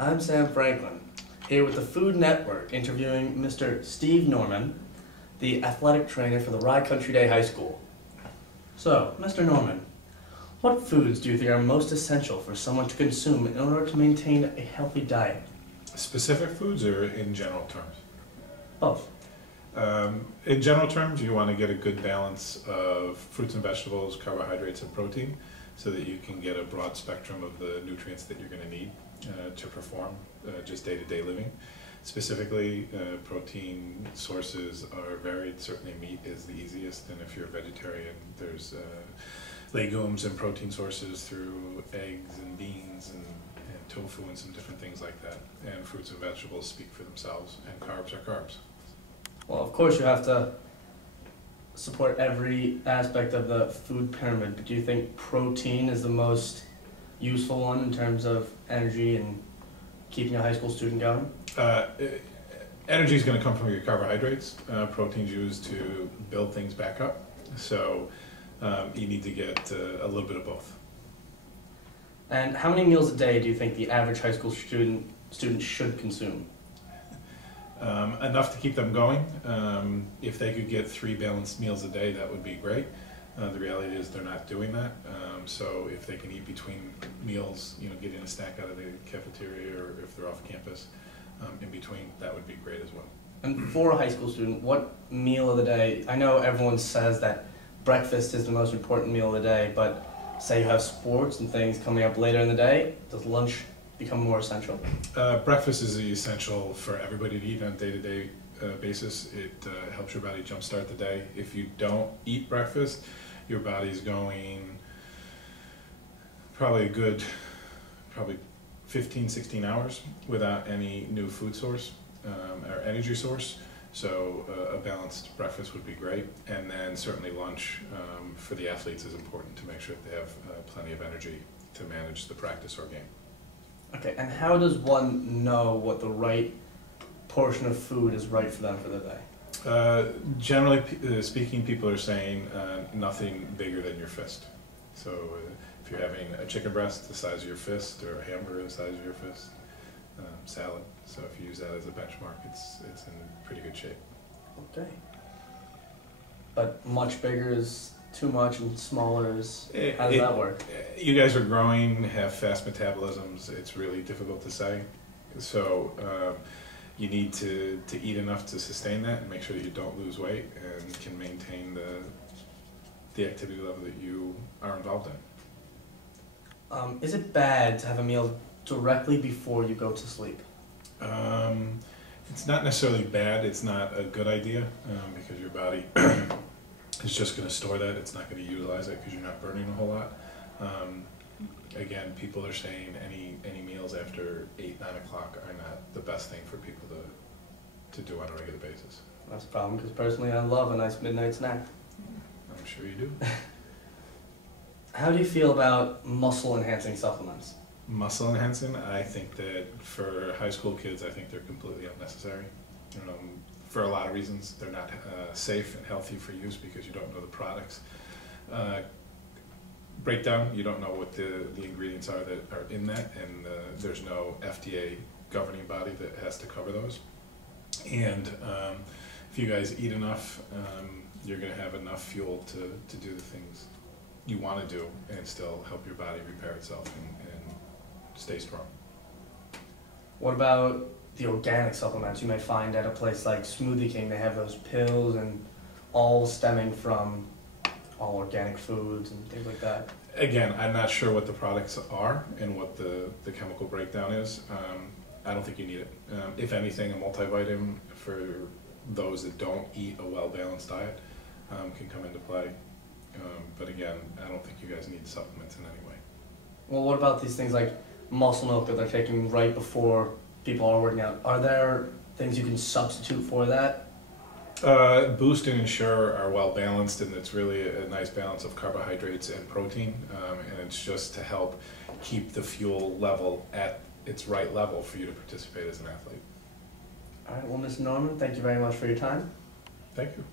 I'm Sam Franklin, here with the Food Network, interviewing Mr. Steve Norman, the athletic trainer for the Rye Country Day High School. So, Mr. Norman, what foods do you think are most essential for someone to consume in order to maintain a healthy diet? Specific foods or in general terms? Both. In general terms, you want to get a good balance of fruits and vegetables, carbohydrates, and protein so that you can get a broad spectrum of the nutrients that you're going to need to perform just day-to-day living. Specifically, protein sources are varied. Certainly meat is the easiest, and if you're a vegetarian, there's legumes and protein sources through eggs and beans and tofu and some different things like that. And fruits and vegetables speak for themselves, and carbs are carbs. Well, of course you have to support every aspect of the food pyramid, but do you think protein is the most useful one in terms of energy and keeping a high school student going? Energy is going to come from your carbohydrates. Protein's used to build things back up. So you need to get a little bit of both. And how many meals a day do you think the average high school student should consume? Enough to keep them going. If they could get 3 balanced meals a day, that would be great. The reality is they're not doing that. So if they can eat between meals, getting a snack out of the cafeteria, or if they're off campus in between, that would be great as well. And for a high school student, what meal of the day, I know everyone says that breakfast is the most important meal of the day, but say you have sports and things coming up later in the day, does lunch become more essential? Breakfast is essential for everybody to eat on a day-to-day basis. It helps your body jumpstart the day. If you don't eat breakfast, your body's going probably 15, 16 hours without any new food source or energy source. So a balanced breakfast would be great. And then certainly lunch for the athletes is important to make sure that they have plenty of energy to manage the practice or game. Okay, and how does one know what the right portion of food is right for them for the day? Generally speaking, people are saying nothing bigger than your fist. So if you're having a chicken breast the size of your fist, or a hamburger the size of your fist, salad. So if you use that as a benchmark, it's in pretty good shape. Okay. But much bigger is too much and smaller is, how does that work? You guys are growing, have fast metabolisms. It's really difficult to say. So you need to eat enough to sustain that and make sure that you don't lose weight and can maintain the activity level that you are involved in. Is it bad to have a meal directly before you go to sleep? It's not necessarily bad. It's not a good idea because your body is just going to store that. It's not going to utilize it because you're not burning a whole lot. Again, people are saying any meals after 8, 9 o'clock are not the best thing for people to do on a regular basis. That's a problem because personally I love a nice midnight snack. I'm sure you do. How do you feel about muscle enhancing supplements? Muscle enhancing, I think that for high school kids, I think they're completely unnecessary. For a lot of reasons, they're not safe and healthy for use because you don't know the products. Breakdown, you don't know what the ingredients are that are in that, and there's no FDA governing body that has to cover those. And if you guys eat enough, you're going to have enough fuel to do the things you want to do and still help your body repair itself and stay strong. What about the organic supplements you may find at a place like Smoothie King? They have those pills and all stemming from all organic foods and things like that. Again, I'm not sure what the products are and what the chemical breakdown is. I don't think you need it. If anything, a multivitamin for those that don't eat a well-balanced diet can come into play. But again, I don't think you guys need supplements in any way. Well, what about these things like muscle milk that they're taking right before people are working out? Are there things you can substitute for that? Boost and Ensure are well balanced, and it's really a nice balance of carbohydrates and protein, and it's just to help keep the fuel level at its right level for you to participate as an athlete. All right, well, Mr. Norman, thank you very much for your time. Thank you.